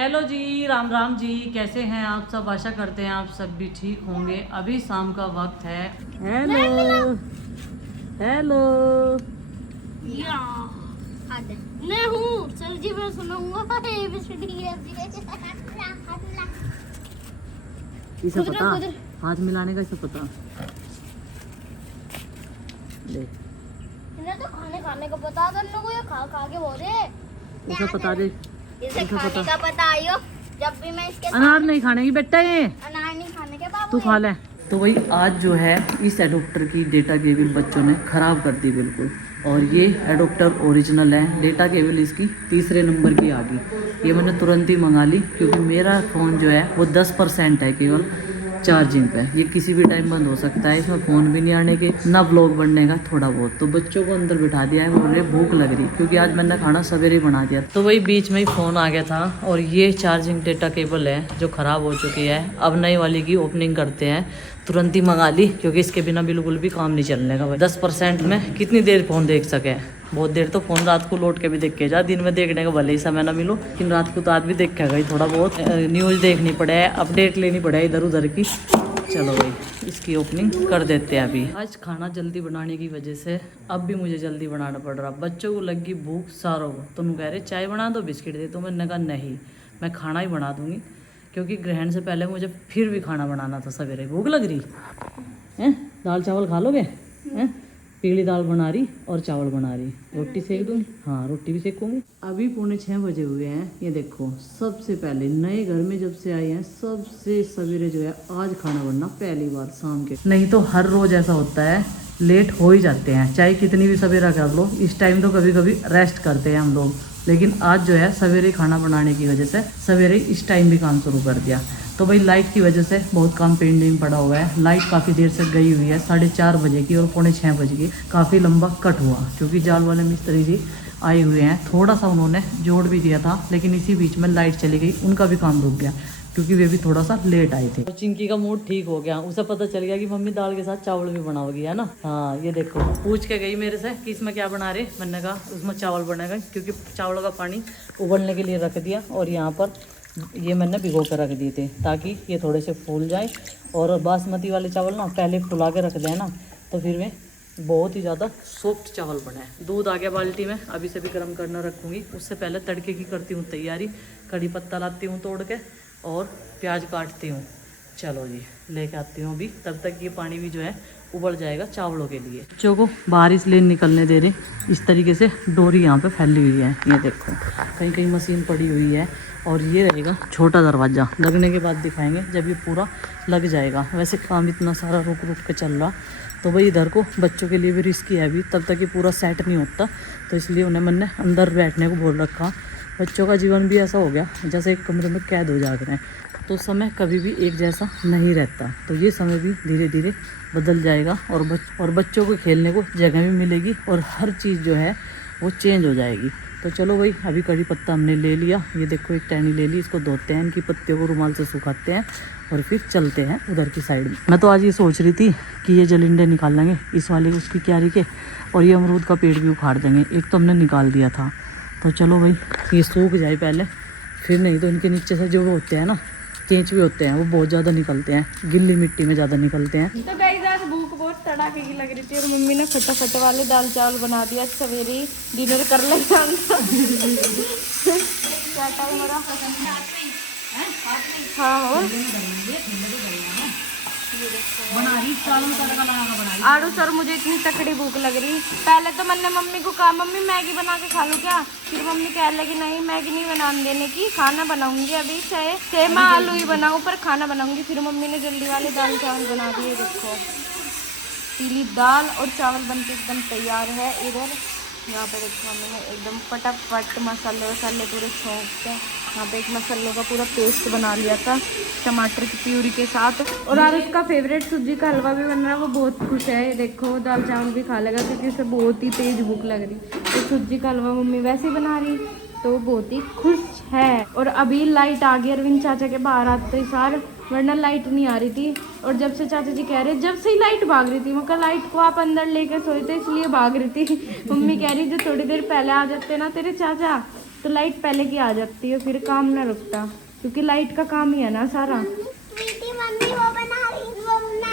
Hello जी, राम राम जी। कैसे हैं आप सब? आशा करते हैं आप सब भी ठीक होंगे। अभी शाम का वक्त है। Hello hello. या मैं हूँ सर जी। मैं सुनाऊंगा इसे पता हाथ मिलाने का, इसे पता ले। इन्हें तो खाने खाने का पता था लोगों, ये खा खा के बोले। इसे पता दे, इसे खाने पता का पता आयो। जब भी मैं इसके अनार नहीं खाने की बेटा, ये अनार नहीं खाने के बाबू तू खा ले। तो वही आज जो है इस एडोप्टर की डेटा केबल बच्चों ने ख़राब कर दी बिल्कुल। और ये एडोप्टर ओरिजिनल है, डेटा केबल इसकी तीसरे नंबर की आ गई। ये मैंने तुरंत ही मंगा ली क्योंकि मेरा फ़ोन जो है वो 10% है केवल चार्जिंग पे। ये किसी भी टाइम बंद हो सकता है, इसमें फ़ोन भी नहीं आने के ना ब्लॉग बनने का थोड़ा बहुत। तो बच्चों को अंदर बिठा दिया है, बोल रहे भूख लग रही क्योंकि आज मैंने खाना सवेरे बना दिया। तो वही बीच में ही फ़ोन आ गया था। और ये चार्जिंग डेटा केबल है जो ख़राब हो चुकी है। अब नई वाली की ओपनिंग करते हैं। तुरंत ही मंगा ली क्योंकि इसके बिना बिल्कुल भी काम नहीं चलने का। 10% में कितनी देर फ़ोन देख सके? बहुत देर। तो फ़ोन रात को लौट के भी देख के जा, दिन में देखने का भले ही समय ना मिलो, लेकिन रात को तो आज भी देख के गई। थोड़ा बहुत न्यूज़ देखनी पड़े, अपडेट लेनी पड़े इधर उधर की। चलो भाई इसकी ओपनिंग कर देते हैं अभी। आज खाना जल्दी बनाने की वजह से अब भी मुझे जल्दी बनाना पड़ रहा। बच्चों को लगी भूख सारों को, तो कह रहे चाय बना दो, बिस्किट दे। तो मैंने कहा नहीं, मैं खाना ही बना दूँगी क्योंकि ग्रहण से पहले मुझे फिर भी खाना बनाना था। सवेरे भूख लग रही है। दाल चावल खा लोगे? हैं? पीली दाल बना रही और चावल बना रही। रोटी सेक दूँ? हाँ, रोटी भी सेकूँगी। अभी 5:45 बजे हुए हैं। ये देखो, सबसे पहले नए घर में जब से आए हैं सबसे सवेरे जो है आज खाना बनना, पहली बार शाम के। नहीं तो हर रोज ऐसा होता है, लेट हो ही जाते हैं चाहे कितनी भी सवेरा कर लो। इस टाइम तो कभी कभी रेस्ट करते हैं हम लोग, लेकिन आज जो है सवेरे खाना बनाने की वजह से सवेरे इस टाइम भी काम शुरू कर दिया। तो भाई लाइट की वजह से बहुत काम पेंडिंग पड़ा हुआ है। लाइट काफ़ी देर से गई हुई है, 4:30 बजे की और 5:45 बजे की। काफ़ी लंबा कट हुआ क्योंकि जाल वाले मिस्त्री जी आए हुए हैं। थोड़ा सा उन्होंने जोड़ भी दिया था, लेकिन इसी बीच में लाइट चली गई, उनका भी काम रुक गया क्योंकि वे भी थोड़ा सा लेट आए थे। चिंकी का मूड ठीक हो गया, उसे पता चल गया कि मम्मी दाल के साथ चावल भी बनाओगी, है ना। हाँ, ये देखो पूछ के गई मेरे से कि इसमें क्या बना रहे। मैंने कहा उसमें चावल बनेगा क्योंकि चावल का पानी उबलने के लिए रख दिया और यहाँ पर ये मैंने भिगो कर रख दिए थे ताकि ये थोड़े से फूल जाए। और बासमती वाले चावल ना पहले फुला के रख दें ना, तो फिर में बहुत ही ज़्यादा सॉफ्ट चावल बने। दूध आ गया बाल्टी में, अभी से भी गर्म करना रखूँगी। उससे पहले तड़के की करती हूँ तैयारी। कड़ी पत्ता लाती हूँ तोड़ के और प्याज काटती हूँ। चलो जी लेके आती हूँ अभी, तब तक ये पानी भी जो है उबल जाएगा चावलों के लिए। बच्चों को बाहर इसलिए निकलने दे रहे, इस तरीके से डोरी यहाँ पे फैली हुई है। ये देखो कहीं कहीं मशीन पड़ी हुई है। और ये रहेगा छोटा दरवाज़ा, लगने के बाद दिखाएंगे जब ये पूरा लग जाएगा। वैसे काम इतना सारा रुक रुक के चल रहा, तो भाई इधर को बच्चों के लिए भी रिस्की है अभी, तब तक ये पूरा सेट नहीं होता। तो इसलिए उन्हें मैंने अंदर बैठने को बोल रखा। बच्चों का जीवन भी ऐसा हो गया जैसे एक कमरे में कैद हो जा रहे हैं, तो समय कभी भी एक जैसा नहीं रहता। तो ये समय भी धीरे धीरे बदल जाएगा और बच्चों को खेलने को जगह भी मिलेगी और हर चीज़ जो है वो चेंज हो जाएगी। तो चलो भाई अभी कड़ी पत्ता हमने ले लिया। ये देखो एक टहनी ले ली, इसको धोते हैं, इनकी पत्तियों को रुमाल से सुखाते हैं और फिर चलते हैं उधर की साइड में। मैं तो आज ये सोच रही थी कि ये जलिंडे निकाल लेंगे इस वाले उसकी क्यारी के, और ये अमरूद का पेड़ भी उखाड़ देंगे। एक तो हमने निकाल दिया था। तो चलो भाई ये सूख जाए पहले, फिर नहीं तो इनके नीचे से जो होते हैं ना केंच भी होते हैं, वो बहुत ज़्यादा निकलते हैं, गिल्ली मिट्टी में ज़्यादा निकलते हैं। तो गाइस आज भूख बहुत तड़ाके की लग रही थी और मम्मी ने फटाफट वाले दाल चावल बना दिया। सवेरे ही डिनर कर लेंगे क्या टाइम हो रहा? हाँ हो आड़ू सर, मुझे इतनी तकड़ी भूख लग रही। पहले तो मैंने मम्मी को कहा मम्मी मैगी बना के खा लूं क्या? फिर मम्मी कह लगी नहीं मैगी नहीं बनाने देने की, खाना बनाऊंगी अभी, चाहे मैं आलू ही बनाऊं पर खाना बनाऊंगी। फिर मम्मी ने जल्दी वाले दाल चावल बना दिए। देखो पीली दाल और चावल बनके एकदम तैयार है। इधर यहाँ पे देखो मम्मी ने एकदम फटाफट मसाले वसाले पूरे छौंक के यहाँ पे एक मसालों का पूरा पेस्ट बना लिया था टमाटर की प्यूरी के साथ। और आरुष का फेवरेट सूजी का हलवा भी बन रहा है, वो बहुत खुश है। देखो दाल चावल भी खा लेगा क्योंकि उसे बहुत ही तेज भूख लग रही। तो सूजी का हलवा मम्मी वैसे ही बना रही, तो बहुत ही खुश है। और अभी लाइट आ गई अरविंद चाचा के बाहर आते ही सार, वरना लाइट नहीं आ रही थी। और जब से चाचा जी कह रहे जब से ही लाइट भाग रही थी, मगर लाइट को आप अंदर लेके सोए थे इसलिए भाग रही थी। मम्मी कह रही जो थोड़ी देर पहले आ जाते ना तेरे चाचा तो लाइट पहले की आ जाती है, फिर काम ना रुकता, क्योंकि लाइट का काम ही है ना सारा। मम्मी वो बना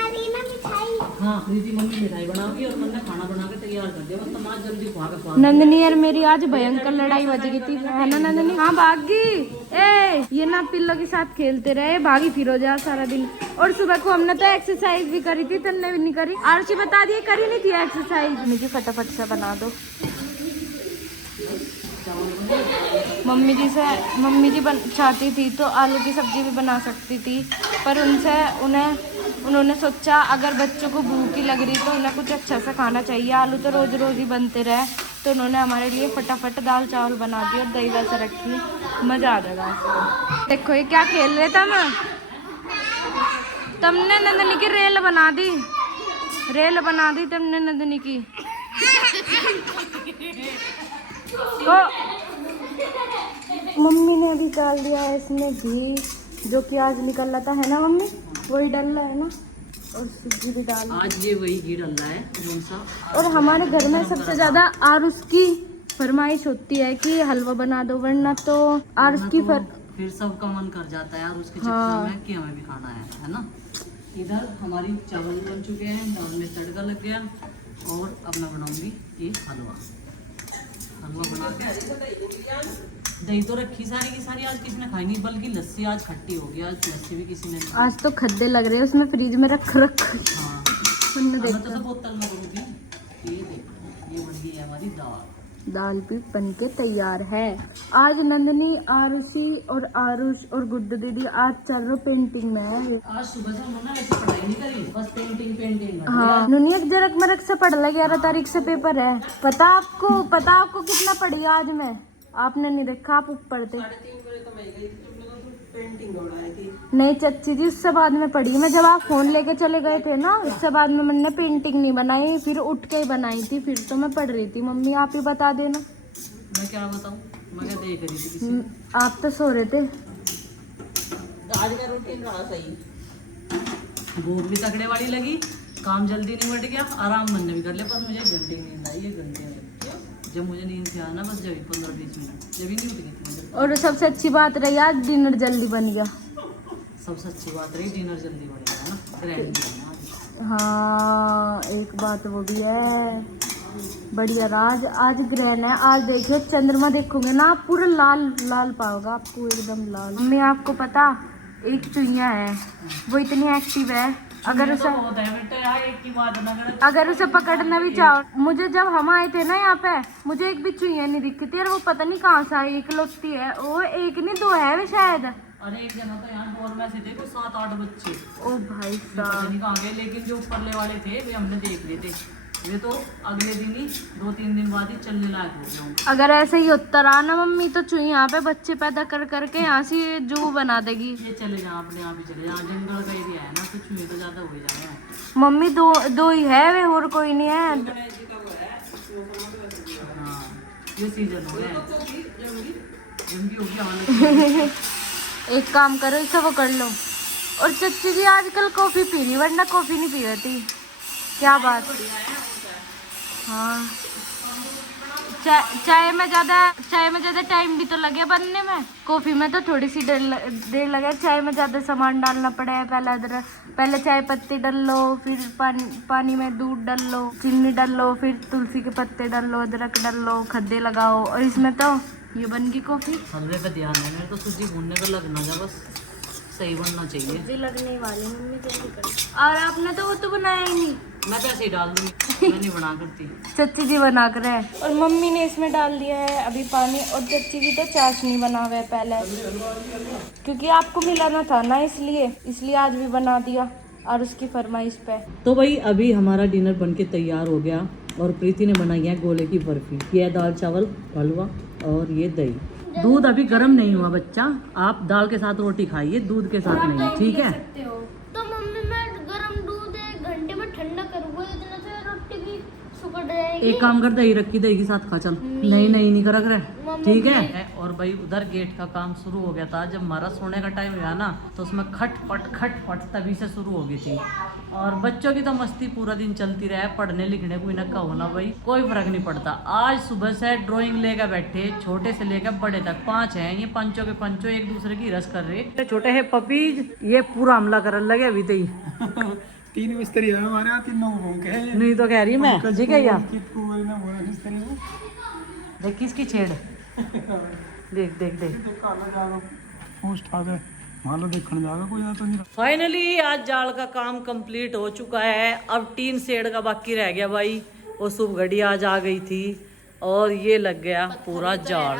रही ना मिठाई। हाँ प्रीति मम्मी मिठाई बनाओगी और मैंने खाना बना के तैयार कर दिया, बस समाज जल्दी खा के स्वाद। नंदनी और मेरी आज भयंकर लड़ाई बज गई थी, है ना नंदनी? हाँ भागी, ए ये ना पिल्लों के साथ खेलते रहे, भागी फिरो जा सारा दिन। और सुबह को हमने तो एक्सरसाइज भी करी थी, तन्ने भी नहीं करी। आरसी बता दिए करी नहीं थी एक्सरसाइज। मुझे फटाफट से बना दो। मम्मी जी चाहती थी तो आलू की सब्जी भी बना सकती थी, पर उन्होंने सोचा अगर बच्चों को भूख ही लग रही तो उन्हें कुछ अच्छा सा खाना चाहिए, आलू तो रोज रोज ही बनते रहे, तो उन्होंने हमारे लिए फटाफट दाल चावल बना दिए और दही वैसे रखी। मज़ा आ जाएगा। देखो ये क्या खेल रहे थे मैं, तुमने नंदनी की रेल बना दी तुमने नंदनी की। तो मम्मी ने अभी डाल दिया है इसमें घी, जो कि आज निकल रहा था, है ना मम्मी? वही डाल रहा है ना, और सूजी भी डाल। आज ये वही घी डाल रहा है कौन सा। और हमारे घर में सबसे ज्यादा आरुष की फरमाइश होती है कि हलवा बना दो, वरना तो आरुष की फिर सबका मन कर जाता है यार उसके चक्कर में कि हमें भी खाना है ना। इधर हमारी चावल बन चुके हैं, दाल में तड़का लग गया, और अब मैं बनाऊंगी ये हलवा बना के। दही तो रखी सारी की सारी, आज किसी ने खाई नहीं, बल्कि लस्सी आज खट्टी हो गई, आज लस्सी भी किसी ने। आज तो खद्दे लग रहे हैं उसमें, फ्रिज में रख। हाँ मैं तो सब बोतल में करूँगी। ये देखो ये बन गई है हमारी दाल भी बन के तैयार है। आज नंदनी, आरुषि और आरुष और गुड्डू दीदी आज चल रहे पेंटिंग में है। आज सुबह से उन्होंने ऐसे पढ़ाई नहीं करी, बस पेंटिंग। हाँ नुनी एक जरक मरक से पढ़ लगे, 11 तारीख से पेपर है। पता आपको कितना पढ़ी आज मैं? आपने नहीं देखा, आप ऊपर थे। नहीं चच्ची जी, उससे बाद में पढ़ी मैं, जब आप फोन लेके चले गए थे ना, उससे बाद में मैंने पेंटिंग नहीं बनाई, फिर उठ के ही बनाई थी, फिर तो मैं पढ़ रही थी। मम्मी आप ही बता देना। मैं क्या बताऊं, मैं क्या देख रही थी किसी। आप तो सो रहे थे। आज का रूटीन रहा सही, भूख भी तगड़े वाली लगी, काम जल्दी निपट गया, आराम बनने भी कर लिया, पर मुझे घंटे नींद आई। ये घंटे में जब मुझे नींद से आना बस जब 15-20 मिनट जब ही नहीं उठ गई। और सबसे अच्छी बात रही आज डिनर जल्दी बन गया। सबसे अच्छी बात रही डिनर जल्दी बन गया ना, ग्रैंड डिनर। हाँ एक बात वो भी है, बढ़िया। आज ग्रहण है, आज देखिए चंद्रमा देखोगे ना आप, पूरा लाल लाल पाओगे आपको, एकदम लाल। मम्मी आपको पता, एक चुईया है, वो इतनी एक्टिव है, अगर उसे पकड़ना भी चाहो। मुझे जब हम आए थे ना यहाँ पे, मुझे एक भी चुईया नहीं दिखी थी, और वो पता नहीं कहाँ से आई, इकलौती है वो, एक नहीं दो है वे शायद। अरे एक जगह तो यहाँ डोर में से थे कुछ 7-8 बच्चे। ओ भाई पता साहब, नहीं कहाँ गए, लेकिन जो ऊपरले वाले थे वे हमने देख लिए थे, वे तो अगले दिन ही 2-3 दिन बाद ही चलने लायक हो गए। अगर ऐसे ही होता रहा ना मम्मी, तो चुई यहाँ पे बच्चे पैदा कर करके यहाँ से जू बना देगी। ये चले जाओ अपने आप ही चले जाओ, जंगल का एरिया है ना, तो चूहे तो ज्यादा हो ही जाएगा। मम्मी दो ही है वे, और कोई नहीं है। हाँ ये सीजन हो गया जंगी होगी। एक काम करो, इसे वो कर लो। और चच्ची जी आजकल कॉफी पी रही, वरना कॉफी नहीं पी रही थी। क्या बात। हाँ चाय में ज्यादा टाइम भी तो लगे बनने में, कॉफी में तो थोड़ी सी देर लगे। चाय में ज्यादा सामान डालना पड़े, पहले चाय पत्ती डाल लो, फिर पानी में दूध डाल लो, चीनी डाल लो, फिर तुलसी के पत्ते डाल लो, अदरक डाल लो, खद्दे लगाओ, और इसमें तो ये बन गई कॉफी। हलवे पे ध्यान है मेरे, तो सूजी भूनने पे लगना है, बस सही बनना चाहिए। जी लगने वाली मम्मी जल्दी कर। और आपने तो वो तो बनाया ही नहीं। मैं तो ऐसे ही डाल दूंगी, मैं नहीं बना करती। चच्ची जी बना कर है, और मम्मी ने इसमें डाल दिया है अभी पानी, और चच्ची जी तो चाशनी बना हुआ है पहले, क्योंकि आपको मिलाना था ना, इसलिए आज भी बना दिया, और उसकी फरमाइश पे। तो भाई अभी हमारा डिनर बनके तैयार हो गया, और प्रीति ने बनाई है गोले की बर्फी, ये है दाल चावल हलवा और ये दही। दूध अभी गर्म नहीं हुआ बच्चा, आप दाल के साथ रोटी खाइए, दूध के साथ नहीं, ठीक है? तो मम्मी मैं गरम दूध 1 घंटे में ठंडा करूँगा, इतना से रोटी भी सुखड़ जाएगी। एक काम कर, दही रखी, दही के साथ खा चल। नहीं कर रहे। ठीक है। और भाई उधर गेट का काम शुरू हो गया था। जब हमारा सोने का टाइम हुआ ना तो उसमें खटपट तभी से शुरू हो गई थी। और बच्चों की तो मस्ती पूरा दिन चलती रहे, पढ़ने लिखने को इनका होना भाई कोई फर्क नहीं पड़ता। आज सुबह से ड्राइंग लेकर बैठे, छोटे से लेकर बड़े तक 5 हैं। ये पंचों के पंचों एक दूसरे की रस कर रहे। छोटे है पपीज, ये पूरा हमला करने लगे अभी तो ही 3 मिस्त्री है हमारे यहाँ, तीनों को भूख है। नहीं तो कह रही मैं ठीक है यार। देख देख किसकी छेड़, देख देख देख। पोस्ट आ गए मालो देखने जाएगा कोई तो नहीं। फाइनली आज जाल का काम कंप्लीट हो चुका है। अब टीन शेड का बाकी रह गया भाई। वो सुबह घड़ी आज आ गई थी और ये लग गया पूरा जाल।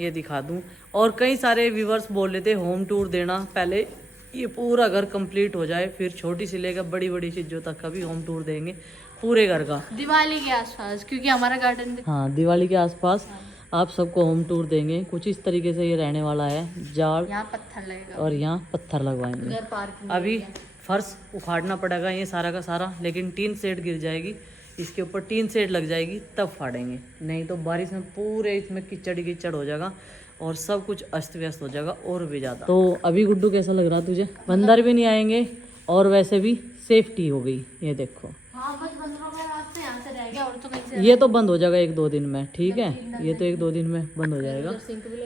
ये दिखा दूं। और कई सारे व्यूवर्स बोल रहे थे होम टूर देना, पहले ये पूरा घर कंप्लीट हो जाए फिर छोटी सी लेकर बड़ी बड़ी चीजों तक का भी होम टूर देंगे पूरे घर का, दिवाली के आसपास, क्योंकि हमारा गार्डन हाँ दिवाली के आसपास आप सबको होम टूर देंगे। कुछ इस तरीके से ये रहने वाला है जाल। यहाँ पत्थर लगेगा और यहाँ पत्थर लगवाएंगे। घर पार्किंग। अभी फर्श उखाड़ना पड़ेगा ये सारा का सारा, लेकिन टीन सेट गिर जाएगी, इसके ऊपर टीन सेट लग जाएगी तब फाड़ेंगे। नहीं तो बारिश में पूरे इसमें कीचड़ कीचड़ हो जाएगा और सब कुछ अस्त व्यस्त हो जाएगा और भी ज़्यादा। तो अभी गुड्डू कैसा लग रहा तुझे? बंदर भी नहीं आएंगे और वैसे भी सेफ्टी हो गई। ये देखो हाँ बस बंदरों का रास्ता यहाँ से रह गया और तो कहीं से ये तो बंद हो जाएगा 1-2 दिन में, ठीक है। ये तो 1-2 दिन में बंद हो जाएगा।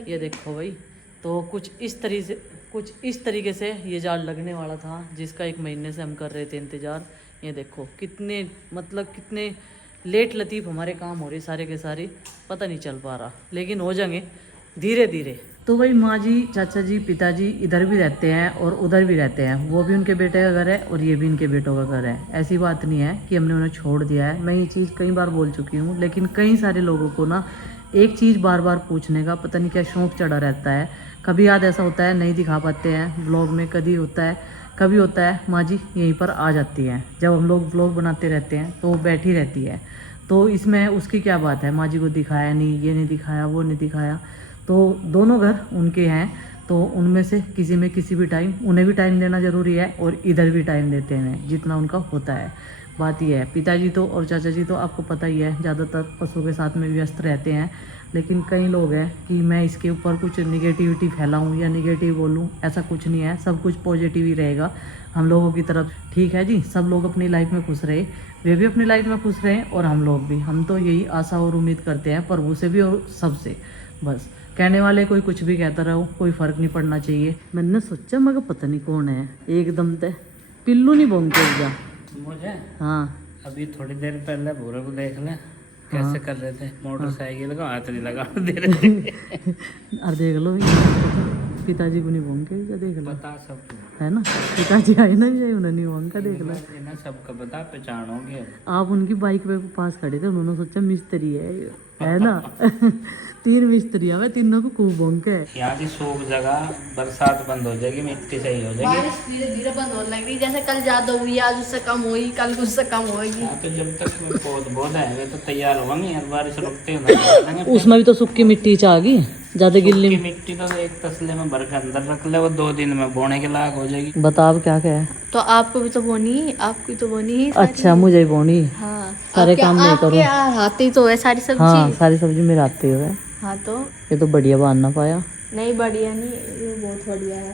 ये देखो भाई, तो कुछ इस तरीके से ये जाल लगने वाला था जिसका 1 महीने से हम कर रहे थे इंतज़ार। ये देखो कितने लेट लतीफ़ हमारे काम हो रहे सारे के सारे, पता नहीं चल पा रहा, लेकिन हो जाएंगे धीरे धीरे। तो भाई माँ जी, चाचा जी, पिताजी इधर भी रहते हैं और उधर भी रहते हैं। वो भी उनके बेटे का घर है और ये भी इनके बेटों का घर है। ऐसी बात नहीं है कि हमने उन्हें छोड़ दिया है। मैं ये चीज़ कई बार बोल चुकी हूँ, लेकिन कई सारे लोगों को ना एक चीज़ बार बार पूछने का पता नहीं क्या शौक़ चढ़ा रहता है। कभी याद ऐसा होता है नहीं दिखा पाते हैं व्लॉग में, कभी होता है माँ जी यहीं पर आ जाती है। जब हम लोग व्लॉग बनाते रहते हैं तो वो बैठी रहती है। तो इसमें उसकी क्या बात है, माँ जी को दिखाया नहीं, ये नहीं दिखाया, वो नहीं दिखाया। तो दोनों घर उनके हैं, तो उनमें से किसी में किसी भी टाइम उन्हें भी टाइम देना ज़रूरी है और इधर भी टाइम देते हैं जितना उनका होता है। बात यह है, पिताजी तो और चाचा जी तो आपको पता ही है ज़्यादातर पशुओं के साथ में व्यस्त रहते हैं। लेकिन कई लोग हैं कि मैं इसके ऊपर कुछ निगेटिविटी फैलाऊं या निगेटिव बोलूं, ऐसा कुछ नहीं है। सब कुछ पॉजिटिव ही रहेगा हम लोगों की तरफ, ठीक है जी। सब लोग अपनी लाइफ में खुश रहे, वे भी अपनी लाइफ में खुश रहें और हम लोग भी। हम तो यही आशा और उम्मीद करते हैं प्रभु से भी और सबसे। बस कहने वाले कोई कुछ भी कहता रहो, कोई फ़र्क नहीं पड़ना चाहिए। मैंने सोचा मगर पता नहीं कौन है, एकदम ते पिल्लू नहीं भौंके जा मुझे। हाँ अभी थोड़ी देर पहले भूरे को देख ले कैसे कर रहे थे, मोटरसाइकिल का हाथ नहीं लगा दे रहे थे। और देख लो पिताजी को नहीं भौंके जा, देख लो बता सब है ना। पिताजी आए ना भी उन्होंने नहीं भौंका, देख लो। इन्हें सबका बता पहचानोगे। आप उनकी बाइक पे पास खड़े थे, उन्होंने सोचा मिस्त्री है ना 3 मिस्त्री है, तीनों को खूब भौंके है। यहाँ की सूख जगह बरसात बंद हो जाएगी, मिट्टी सही हो जाएगी। बारिश धीरे धीरे बंद होने लग रही, जैसे कल ज्यादा हुई आज उससे कम हुई, कल उससे कम होगी। यहाँ तो जब तक पौध आएंगे तो तैयार होंगे और बारिश रुकते हैं। उसमें भी तो सूखी मिट्टी आ गई, ज्यादा गिल्ली की मिट्टी तो एक तसले में भर के अंदर रख ले, वो 2 दिन में बोने के लायक हो जाएगी। बता अब क्या है। तो आपको भी तो बोनी, आपकी तो बोनी। अच्छा मुझे ही बोनी, हाँ सारे काम नहीं करूँ। आते ही तो है सारी सब्जी। हाँ सारी सब्जी मेरे आते हुए। हाँ तो ये तो बढ़िया बांध ना पाया। नहीं बढ़िया नहीं, ये बहुत बढ़िया है।